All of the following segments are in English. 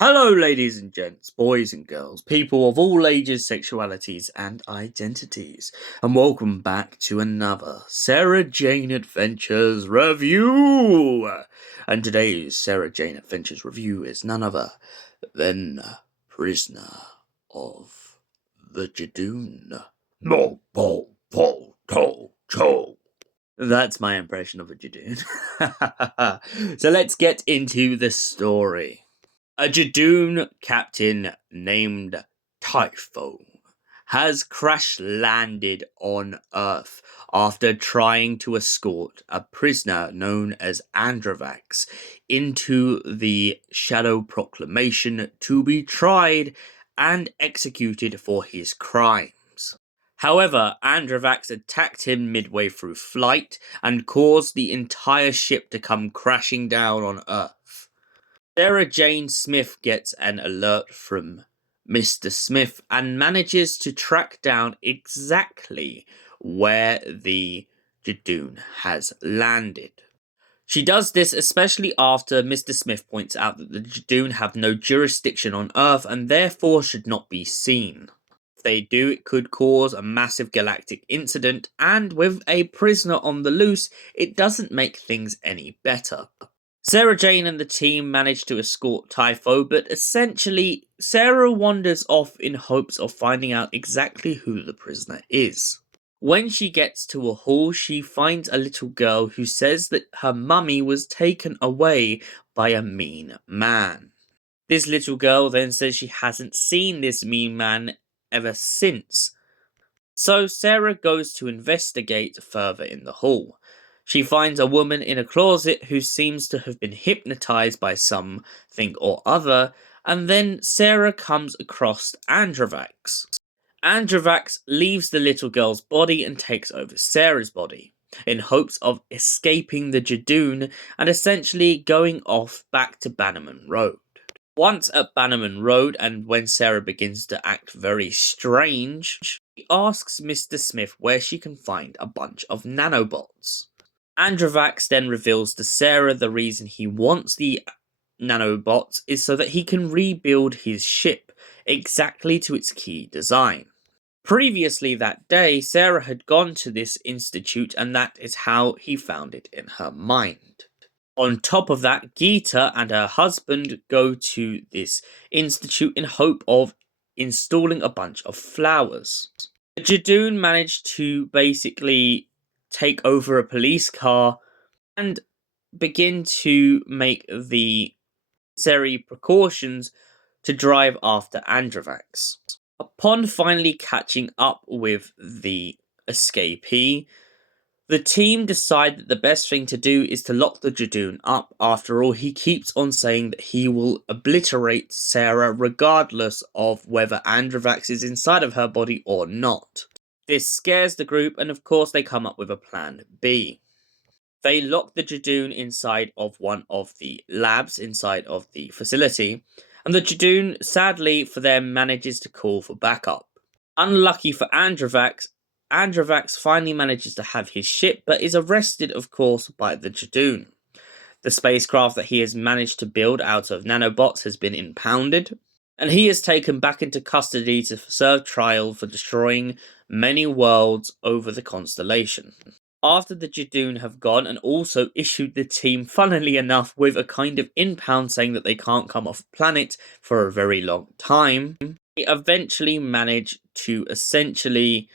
Hello, ladies and gents, boys and girls, people of all ages, sexualities, and identities, and welcome back to another Sarah Jane Adventures review. And today's Sarah Jane Adventures review is none other than Prisoner of the Judoon. Mo po po to cho. That's my impression of a Judoon. So let's get into the story. A Judoon captain named Typho has crash landed on Earth after trying to escort a prisoner known as Androvax into the Shadow Proclamation to be tried and executed for his crimes. However, Androvax attacked him midway through flight and caused the entire ship to come crashing down on Earth. Sarah Jane Smith gets an alert from Mr. Smith and manages to track down exactly where the Judoon has landed. She does this especially after Mr. Smith points out that the Judoon have no jurisdiction on Earth and therefore should not be seen. If they do, it could cause a massive galactic incident, and with a prisoner on the loose, it doesn't make things any better. Sarah Jane and the team manage to escort Typho, but essentially, Sarah wanders off in hopes of finding out exactly who the prisoner is. When she gets to a hall, she finds a little girl who says that her mummy was taken away by a mean man. This little girl then says she hasn't seen this mean man ever since. So Sarah goes to investigate further in the hall. She finds a woman in a closet who seems to have been hypnotized by something or other, and then Sarah comes across Androvax. Androvax leaves the little girl's body and takes over Sarah's body, in hopes of escaping the Judoon and essentially going off back to Bannerman Road. Once at Bannerman Road, and when Sarah begins to act very strange, she asks Mr. Smith where she can find a bunch of nanobots. Androvax then reveals to Sarah the reason he wants the nanobots is so that he can rebuild his ship exactly to its key design. Previously that day, Sarah had gone to this institute, and that is how he found it in her mind. On top of that, Geeta and her husband go to this institute in hope of installing a bunch of flowers. The Judoon managed to basically take over a police car and begin to make the necessary precautions to drive after Androvax. Upon finally catching up with the escapee, the team decide that the best thing to do is to lock the Judoon up. After all, he keeps on saying that he will obliterate Sarah regardless of whether Androvax is inside of her body or not. This scares the group, and of course they come up with a plan B. They lock the Judoon inside of one of the labs inside of the facility, and the Judoon, sadly for them, manages to call for backup. Unlucky for Androvax, Androvax finally manages to have his ship, but is arrested, of course, by the Judoon. The spacecraft that he has managed to build out of nanobots has been impounded, and he is taken back into custody to serve trial for destroying many worlds over the constellation. After the Judoon have gone and also issued the team, funnily enough, with a kind of impound saying that they can't come off planet for a very long time, they eventually manage to essentially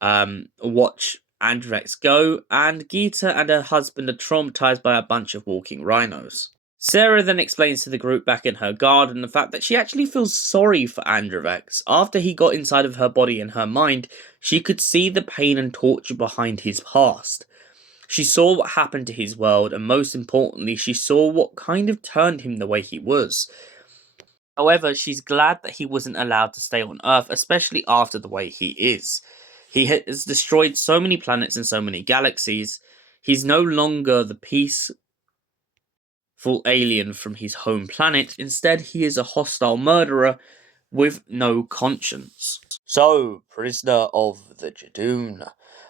watch Androvax go, and Geeta and her husband are traumatized by a bunch of walking rhinos. Sarah then explains to the group back in her garden the fact that she actually feels sorry for Androvax. After he got inside of her body and her mind, she could see the pain and torture behind his past. She saw what happened to his world, and most importantly, she saw what kind of turned him the way he was. However, she's glad that he wasn't allowed to stay on Earth, especially after the way he is. He has destroyed so many planets and so many galaxies. He's no longer the peaceful alien from his home planet. Instead, he is a hostile murderer with no conscience. So, Prisoner of the Judoon.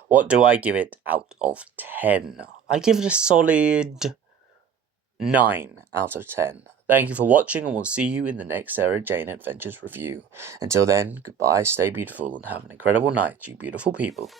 What do I give it out of 10? I give it a solid 9 out of 10. Thank you for watching, and we'll see you in the next Sarah Jane Adventures review. Until then, goodbye, stay beautiful, and have an incredible night, you beautiful people.